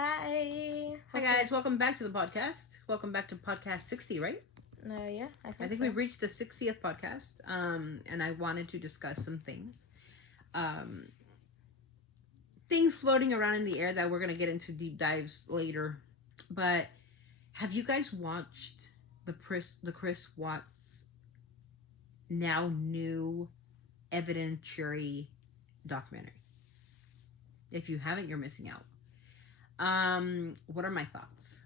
Hi. Hi guys, welcome back to the podcast. Welcome back to podcast 60, right? Yeah, I think so. we reached the 60th podcast, and I wanted to discuss some things. Things floating around in the air that we're going to get into deep dives later. But have you guys watched the Chris Watts now new evidentiary documentary? If you haven't, you're missing out. What are my thoughts?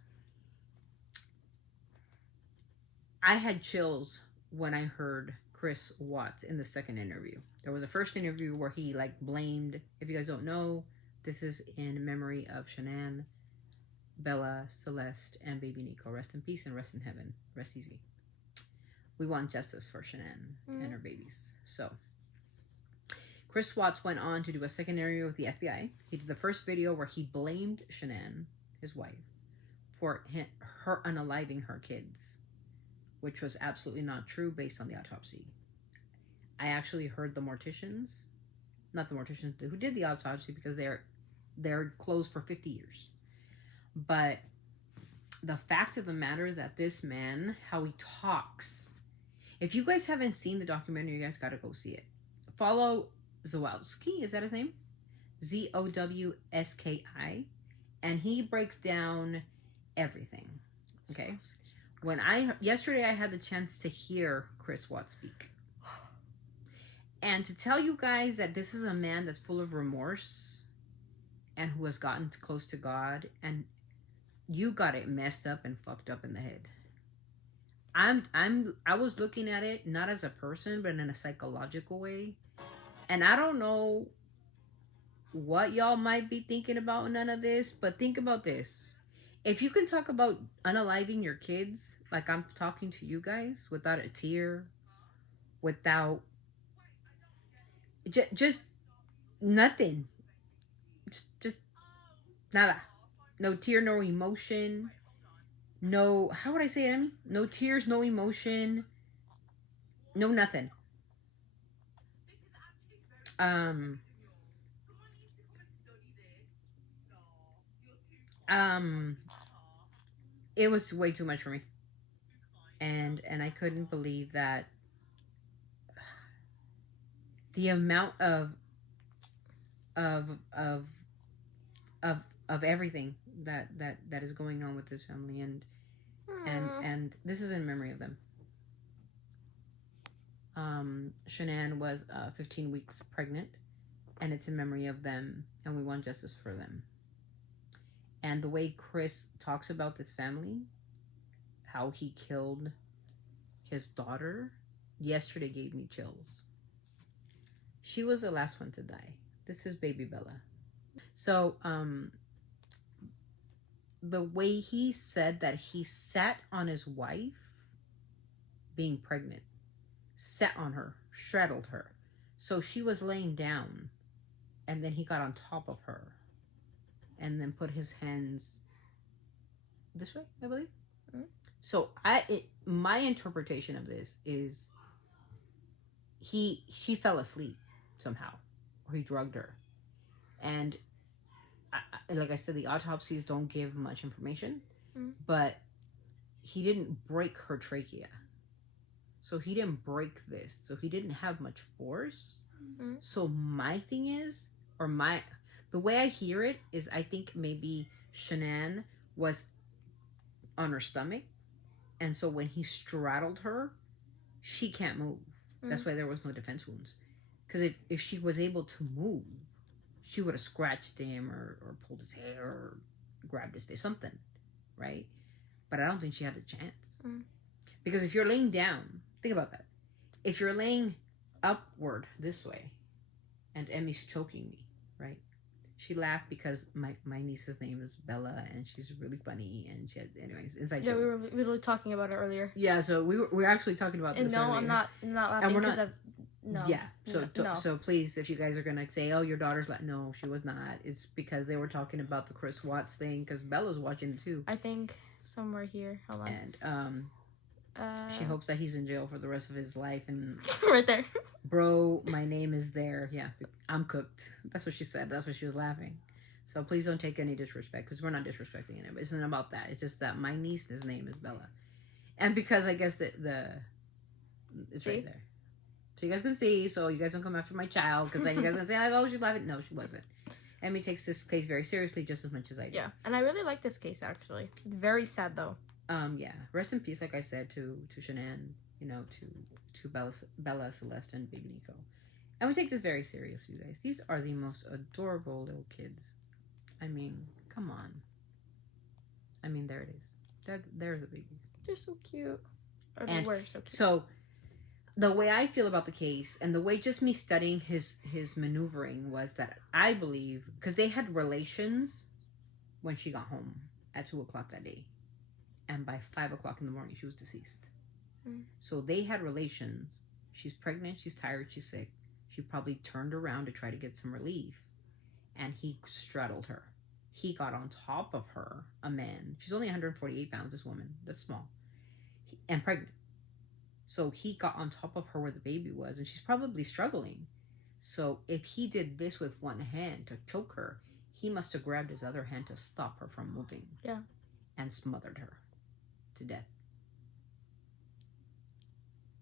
I had chills when I heard Chris Watts in the second interview. There was a first interview where he blamed, if you guys don't know, this is in memory of Shanann, Bella, Celeste, and baby Nico. Rest in peace and rest in heaven. Rest easy. We want justice for Shanann and her babies. So Chris Watts went on to do a second interview with the FBI. He did the first video where he blamed Shanann, his wife, for her unaliving her kids, which was absolutely not true based on the autopsy. I actually heard not the morticians who did the autopsy, because they're closed for 50 years. But the fact of the matter that this man, how he talks, if you guys haven't seen the documentary, you guys got to go see it. Follow Zawowski, is that his name? Zowski, and he breaks down everything. Okay. Yesterday I had the chance to hear Chris Watts speak, and to tell you guys that this is a man that's full of remorse and who has gotten close to God, and you got it messed up and fucked up in the head. I was looking at it not as a person, but in a psychological way. And I don't know what y'all might be thinking about none of this, but think about this. If you can talk about unaliving your kids, like I'm talking to you guys, without a tear, without just nothing, just nada, no tear, no emotion, no, how would I say it? No tears, no emotion, no nothing. It was way too much for me, and I couldn't believe that the amount of everything that is going on with this family, and this is in memory of them. Shanann was 15 weeks pregnant, and it's in memory of them, and we want justice for them. And the way Chris talks about this family, how he killed his daughter, yesterday gave me chills. She was the last one to die. This is baby Bella. So, the way he said that he sat on his wife being pregnant, sat on her, straddled her. So she was laying down, and then he got on top of her, and then put his hands this way, I believe. Mm-hmm. So my interpretation of this is she fell asleep somehow, or he drugged her. And like I said, the autopsies don't give much information, but he didn't break her trachea. So he didn't break this. So he didn't have much force. Mm-hmm. So my thing is, the way I hear it is, I think maybe Shanann was on her stomach, and so when he straddled her, she can't move. That's why there was no defense wounds. Because if she was able to move, she would have scratched him or pulled his hair or grabbed his face, something, right? But I don't think she had the chance. Because if you're laying down, think about that. If you're laying upward this way, and Emmy's choking me, right? She laughed because my niece's name is Bella, and she's really funny, and she had, anyways, inside joke. We were literally talking about it earlier. Yeah, so we were actually talking about this earlier. I'm not laughing because of... No. Yeah, No. So please, if you guys are gonna say, "Oh, your daughter's no, she was not," it's because they were talking about the Chris Watts thing, because Bella's watching it too. I think somewhere here. Hold on. And she hopes that he's in jail for the rest of his life. And right there, bro, my name is there. Yeah, I'm cooked. That's what she said. That's why she was laughing. So please don't take any disrespect, because we're not disrespecting it. It's not about that. It's just that my niece's name is Bella. And because I guess it's right there. So you guys can see, so you guys don't come after my child, because then you guys are going to say, like, oh, she's laughing. No, she wasn't. Emmy takes this case very seriously, just as much as I do. Yeah, and I really like this case, actually. It's very sad, though. Yeah. Rest in peace, like I said, to Shanann, you know, to Bella, Celeste, and baby Nico. And we take this very serious, you guys. These are the most adorable little kids. I mean, come on. I mean, there it is. There's the babies. They're so cute. Or and they were so cute. So, the way I feel about the case, and the way just me studying his maneuvering, was that I believe, because they had relations when she got home at 2 o'clock that day. And by 5 o'clock in the morning, she was deceased. So they had relations. She's pregnant, she's tired, she's sick. She probably turned around to try to get some relief. And he straddled her. He got on top of her, a man. She's only 148 pounds, this woman. That's small. And pregnant. So he got on top of her where the baby was, and she's probably struggling. So if he did this with one hand to choke her, he must have grabbed his other hand to stop her from moving. Yeah. And smothered her to death.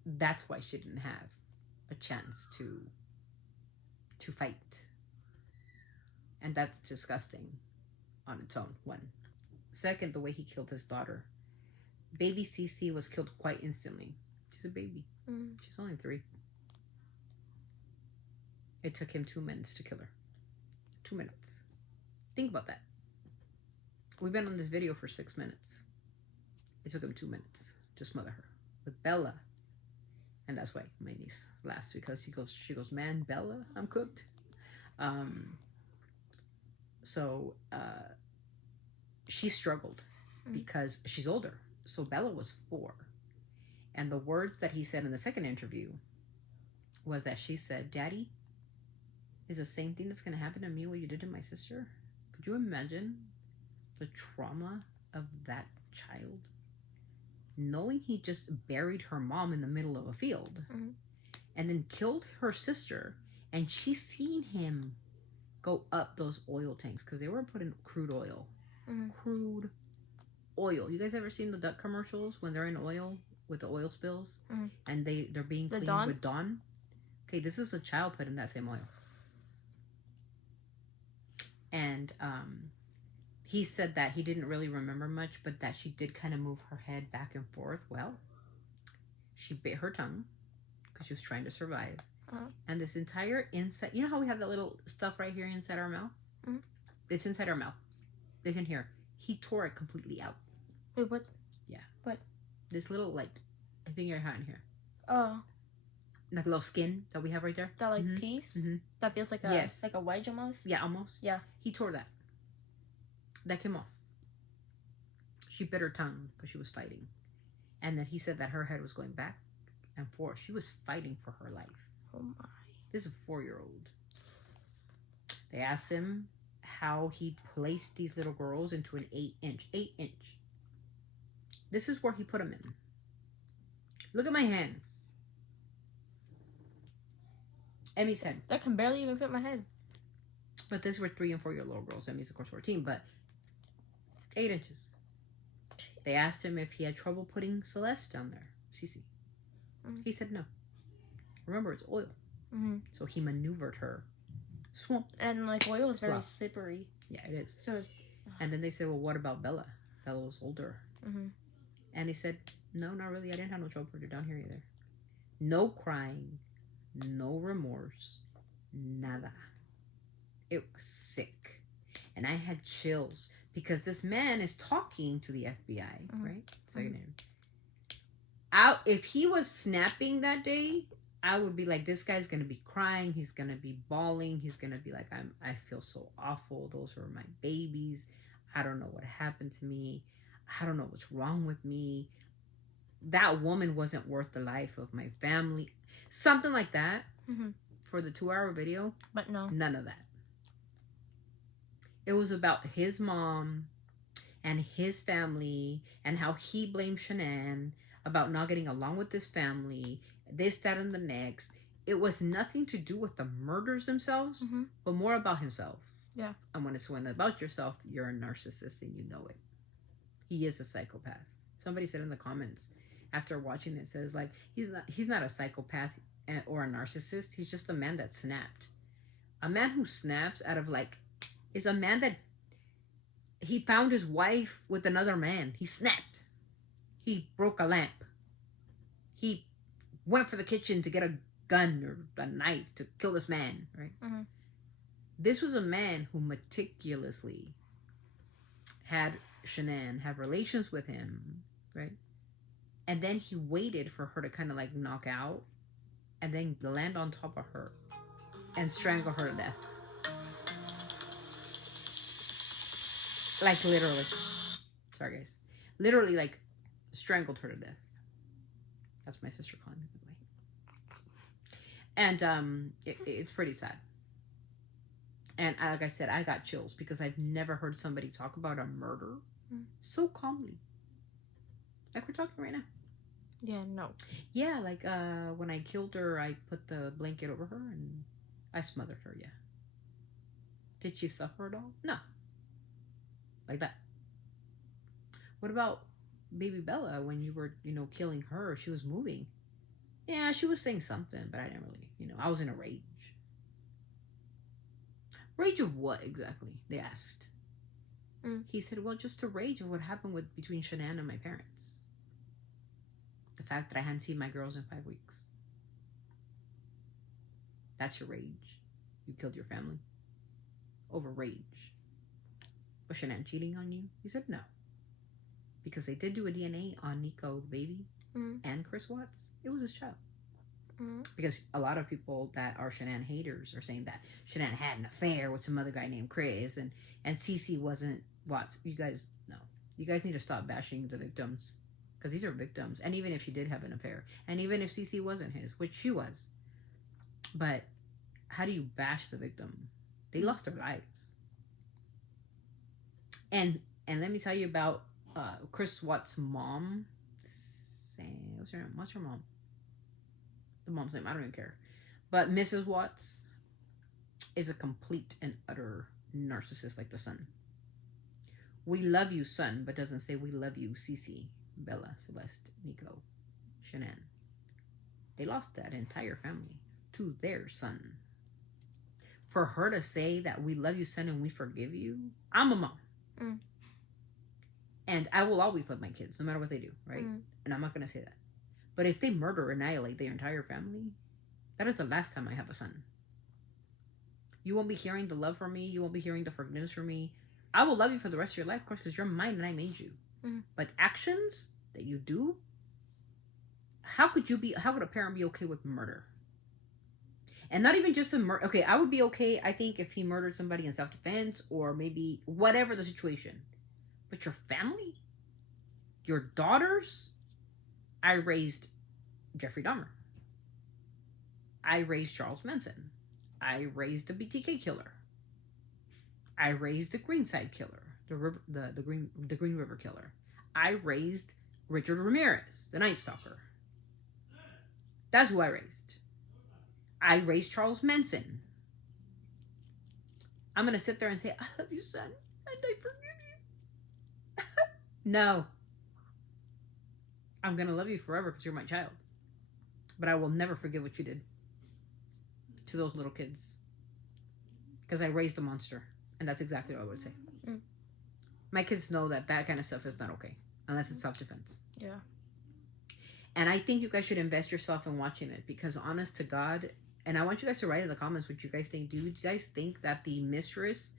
That's why she didn't have a chance to fight. And that's disgusting on its own, one. Second, the way he killed his daughter. Baby Cece was killed quite instantly. She's a baby. She's only 3. It took him 2 minutes to kill her. 2 minutes. Think about that. We've been on this video for 6 minutes. It took him 2 minutes to smother her. With Bella. And that's why my niece laughs, because she goes, man, Bella, I'm cooked. So she struggled because she's older. So Bella was 4. And the words that he said in the second interview was that she said, Daddy, is the same thing that's going to happen to me what you did to my sister? Could you imagine the trauma of that child? Knowing he just buried her mom in the middle of a field and then killed her sister, and she's seen him go up those oil tanks, because they were putting crude oil. Crude oil. You guys ever seen the duck commercials when they're in oil with the oil spills and they're being cleaned with Dawn? Okay, this is a child put in that same oil. And he said that he didn't really remember much, but that she did kind of move her head back and forth. Well, she bit her tongue because she was trying to survive. And this entire inside, you know how we have that little stuff right here inside our mouth? It's inside our mouth. It's in here. He tore it completely out. Wait, what? Yeah. What? This little, like, I think your hand here. Oh. Like a little skin that we have right there. That, like, piece? That feels like like a wedge almost? Yeah, almost. Yeah. He tore that. That came off. She bit her tongue because she was fighting. And then he said that her head was going back and forth. She was fighting for her life. Oh my. This is a 4-year-old. They asked him how he placed these little girls into an 8-inch. This is where he put them in. Look at my hands. Emmy's head. That can barely even fit my head. But these were 3 and 4-year little girls. Emmy's, of course, 14, but 8 inches. They asked him if he had trouble putting Celeste down there. Cece. He said no. Remember, it's oil. So he maneuvered her. Swamp. And, like, oil is very slippery. Yeah, it is. So and then they said, well, what about Bella? Bella was older. And he said, no, not really. I didn't have no trouble putting her down here either. No crying. No remorse. Nada. It was sick. And I had chills. Because this man is talking to the FBI, right? Second name. If he was snapping that day, I would be like, this guy's going to be crying. He's going to be bawling. He's going to be like, I feel so awful. Those were my babies. I don't know what happened to me. I don't know what's wrong with me. That woman wasn't worth the life of my family. Something like that for the 2-hour video. But no. None of that. It was about his mom and his family and how he blamed Shanann about not getting along with this family, this, that, and the next. It was nothing to do with the murders themselves, but more about himself. Yeah. And when it's one about yourself, you're a narcissist and you know it. He is a psychopath. Somebody said in the comments after watching it, says like he's not a psychopath or a narcissist. He's just a man that snapped. A man who snaps out of like is a man that he found his wife with another man. He snapped. He broke a lamp. He went for the kitchen to get a gun or a knife to kill this man, right? Mm-hmm. This was a man who meticulously had Shanann have relations with him, right? And then he waited for her to kind of like knock out and then land on top of her and strangle her to death. Like literally. Sorry, guys. Literally like strangled her to death. That's my sister calling me, by the way. And it's pretty sad. And like I said, I got chills because I've never heard somebody talk about a murder so calmly. Like we're talking right now. Yeah, no. Yeah, like when I killed her, I put the blanket over her and I smothered her, yeah. Did she suffer at all? No. Like that. What about baby Bella when you were, killing her? She was moving. Yeah, she was saying something, but I didn't really, I was in a rage. Rage of what exactly? They asked. He said, well, just a rage of what happened between Shanann and my parents. The fact that I hadn't seen my girls in 5 weeks. That's your rage. You killed your family. Over rage. Was Shanann cheating on you? He said no. Because they did do a DNA on Nico, the baby, and Chris Watts. It was a show. Because a lot of people that are Shanann haters are saying that Shanann had an affair with some other guy named Chris and Cece wasn't Watts. You guys, no. You guys need to stop bashing the victims. Because these are victims. And even if she did have an affair. And even if Cece wasn't his, which she was. But how do you bash the victim? They lost their lives. And let me tell you about Chris Watts' mom. What's her mom? The mom's name, I don't even care. But Mrs. Watts is a complete and utter narcissist like the son. We love you, son, but doesn't say we love you, Cece, Bella, Celeste, Nico, Shanann. They lost that entire family to their son. For her to say that we love you, son, and we forgive you, I'm a mom. And I will always love my kids, no matter what they do, right? And I'm not going to say that. But if they murder or annihilate their entire family, that is the last time I have a son. You won't be hearing the love from me. You won't be hearing the forgiveness from me. I will love you for the rest of your life, of course, because you're mine and I made you. But actions that you do, how could a parent be okay with murder? And not even just a murder. Okay, I would be okay, I think, if he murdered somebody in self-defense or maybe whatever the situation. But your family? Your daughters? I raised Jeffrey Dahmer. I raised Charles Manson. I raised the BTK killer. I raised the Greenside killer, the Green River killer. I raised Richard Ramirez, the Night Stalker. That's who I raised. I raised Charles Manson. I'm gonna sit there and say, I love you, son, and I forgive you. No. I'm going to love you forever because you're my child. But I will never forgive what you did to those little kids. Because I raised a monster. And that's exactly what I would say. My kids know that kind of stuff is not okay. Unless it's self-defense. Yeah. And I think you guys should invest yourself in watching it. Because honest to God, and I want you guys to write in the comments what you guys think. Do you guys think that the mistress,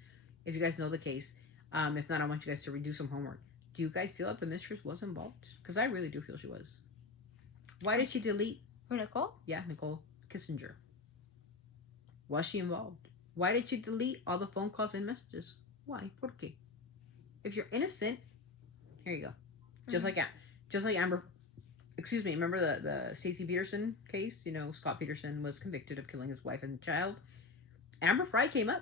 if you guys know the case, if not, I want you guys to redo some homework. Do you guys feel that the mistress was involved? Because I really do feel she was. Why did she delete? Who, Nicole? Yeah, Nicole Kissinger. Was she involved? Why did she delete all the phone calls and messages? Why? ¿Por qué? If you're innocent, here you go. Just like Amber. Excuse me. Remember the Stacey Peterson case? Scott Peterson was convicted of killing his wife and child. Amber Fry came up.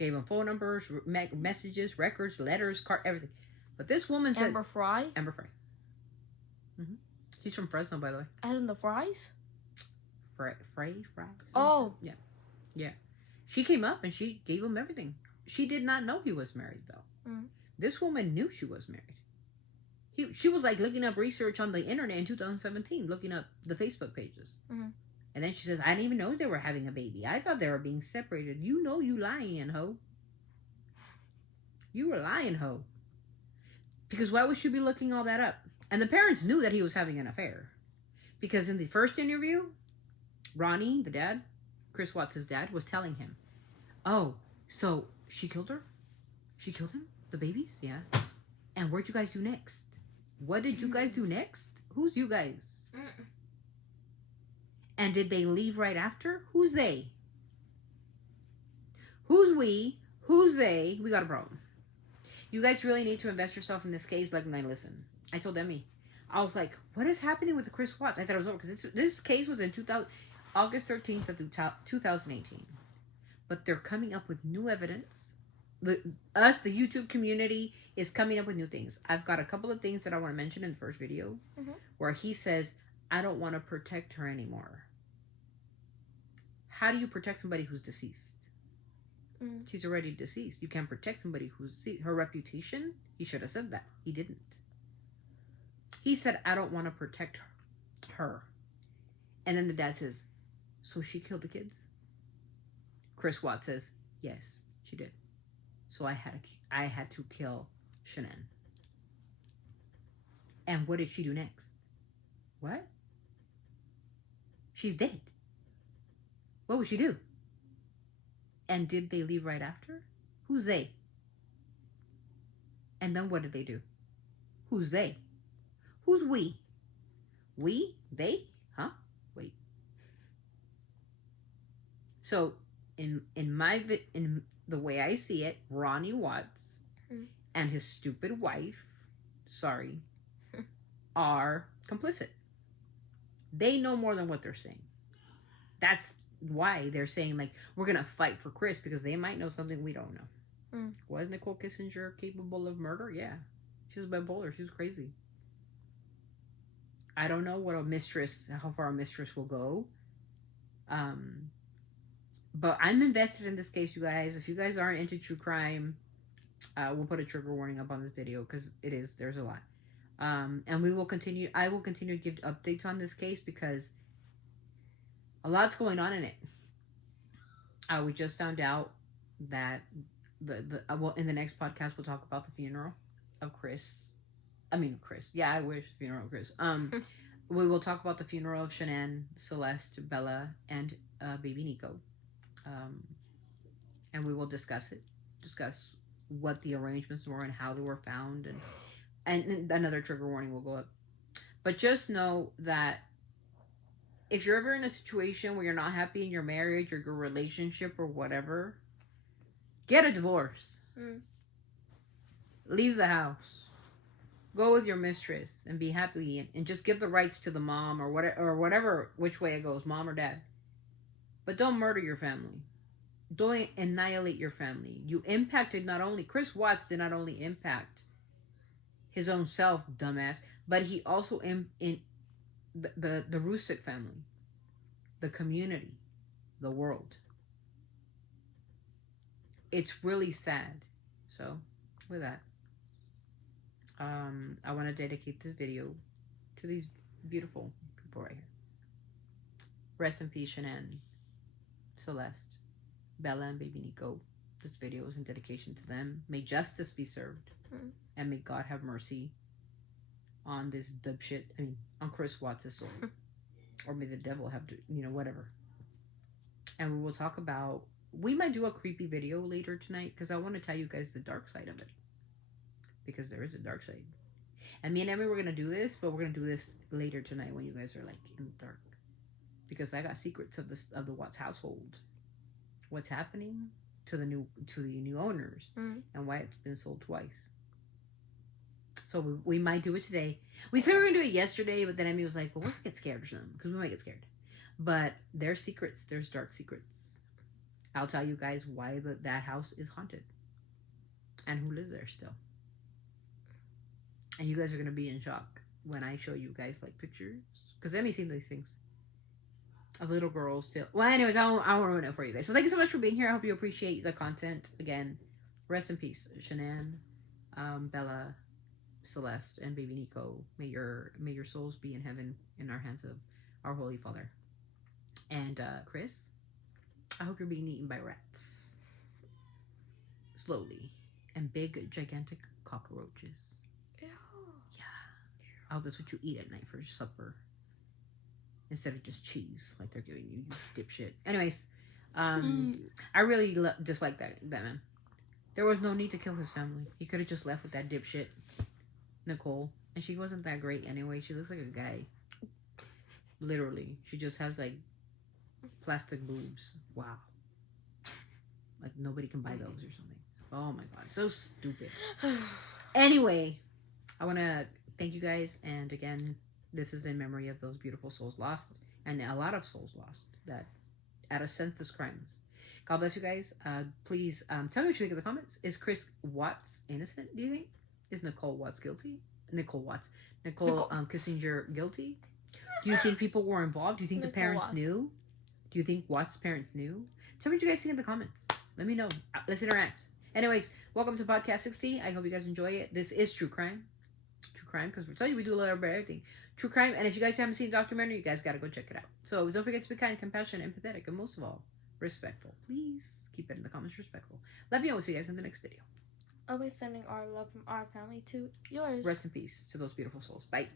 Gave him phone numbers, messages, records, letters, everything. But this woman said... Amber Fry? Amber Fry. She's from Fresno, by the way. And the fries? Fries? Oh. Yeah. She came up and she gave him everything. She did not know he was married, though. Mm. This woman knew she was married. She was like looking up research on the internet in 2017, looking up the Facebook pages. Mm-hmm. And then she says, I didn't even know they were having a baby. I thought they were being separated. You know you lying, ho. You were lying, ho. Because why would she be looking all that up? And the parents knew that he was having an affair. Because in the first interview, Ronnie, the dad, Chris Watts' dad, was telling him, oh, so she killed her? She killed him? The babies? Yeah. And what'd you guys do next? What did you guys do next? Who's you guys? And did they leave right after? Who's they? Who's we? Who's they? We got a problem. You guys really need to invest yourself in this case. Like, when I listen, I told Demi, I was like, what is happening with the Chris Watts? I thought it was over because this case was in August 13th of 2018. But they're coming up with new evidence. The YouTube community, is coming up with new things. I've got a couple of things that I want to mention in the first video, where he says, I don't want to protect her anymore. How do you protect somebody who's deceased? She's already deceased. You can't protect somebody who's deceased. Her reputation, he should have said that. He didn't. He said, I don't want to protect her. And then the dad says, so she killed the kids? Chris Watts says, yes, she did. So I had to kill Shanann. And what did she do next? What? She's dead. What would she do? And did they leave right after? Who's they? And then what did they do? Who's they? Who's we? We? They? Huh? Wait. So in the way I see it, Ronnie Watts and his stupid wife, are complicit. They know more than what they're saying. That's why they're saying, like, we're gonna fight for Chris, because they might know something we don't know. Was Nicole Kissinger capable of murder? Yeah. She was bipolar. She was crazy. I don't know how far a mistress will go. But I'm invested in this case, you guys. If you guys aren't into true crime, we'll put a trigger warning up on this video, because there's a lot. And I will continue to give updates on this case, because a lot's going on in it. We just found out that in the next podcast, we'll talk about the funeral of Chris. Yeah, I wish funeral of Chris. We will talk about the funeral of Shanann, Celeste, Bella, and baby Nico. And we will discuss what the arrangements were and how they were found, and another trigger warning will go up. But just know that if you're ever in a situation where you're not happy in your marriage or your relationship or whatever, get a divorce. Leave the house. Go with your mistress and be happy, and just give the rights to the mom or whatever, which way it goes, mom or dad. But don't murder your family. Don't annihilate your family. You impacted Chris Watts did not only impact his own self, dumbass, but he also in the Rusick family, the community, the world. It's really sad. So, with that, I want to dedicate this video to these beautiful people right here. Rest in peace, Shanann, Celeste, Bella, and baby Nico. This video is in dedication to them. May justice be served. And may God have mercy on this dipshit. On Chris Watts' soul. Or may the devil have to, whatever. And we will talk about, we might do a creepy video later tonight, because I want to tell you guys the dark side of it. Because there is a dark side. And me and Emmy were going to do this, but we're going to do this later tonight when you guys are, like, in the dark. Because I got secrets of the Watts household. What's happening to the new owners, and why it's been sold twice. So we might do it today. We said we were going to do it yesterday, but then Emmy was like, well, we'll get scared or something, because we might get scared. But there's secrets. There's dark secrets. I'll tell you guys why that house is haunted. And who lives there still. And you guys are going to be in shock when I show you guys, like, pictures. Because Emmy's seen these things. of little girls still. Well, anyways, I won't ruin it for you guys. So thank you so much for being here. I hope you appreciate the content. Again, rest in peace, Shanann, Bella, Celeste, and baby Nico. May your souls be in heaven in our hands of our Holy Father. And Chris, I hope you're being eaten by rats slowly, and big gigantic cockroaches. Ew. Yeah, I hope that's what you eat at night for supper instead of just cheese like they're giving you, you dipshit. Anyways, I really dislike that man. There was no need to kill his family. He could have just left with that dipshit Nicole, and she wasn't that great anyway. She looks like a guy. Literally, she just has like plastic boobs. Wow, like nobody can buy those or something. Oh my god, so stupid. Anyway, I want to thank you guys, and again, this is in memory of those beautiful souls lost, and a lot of souls lost that at a senseless crimes. God bless you guys. Please tell me what you think in the comments. Is Chris Watts innocent, do you think? Is Nicole Watts guilty? Nicole Kissinger guilty? Do you think people were involved? Do you think the parents knew? Do you think Watts' parents knew? Tell me what you guys think in the comments. Let me know. Let's interact. Anyways, welcome to Podcast 60. I hope you guys enjoy it. This is true crime. True crime, because we're telling you we do a little bit of everything. True crime, and if you guys haven't seen the documentary, you guys got to go check it out. So don't forget to be kind, compassionate, empathetic, and most of all, respectful. Please keep it in the comments respectful. Love you, and we'll see you guys in the next video. Always sending our love from our family to yours. Rest in peace to those beautiful souls. Bye.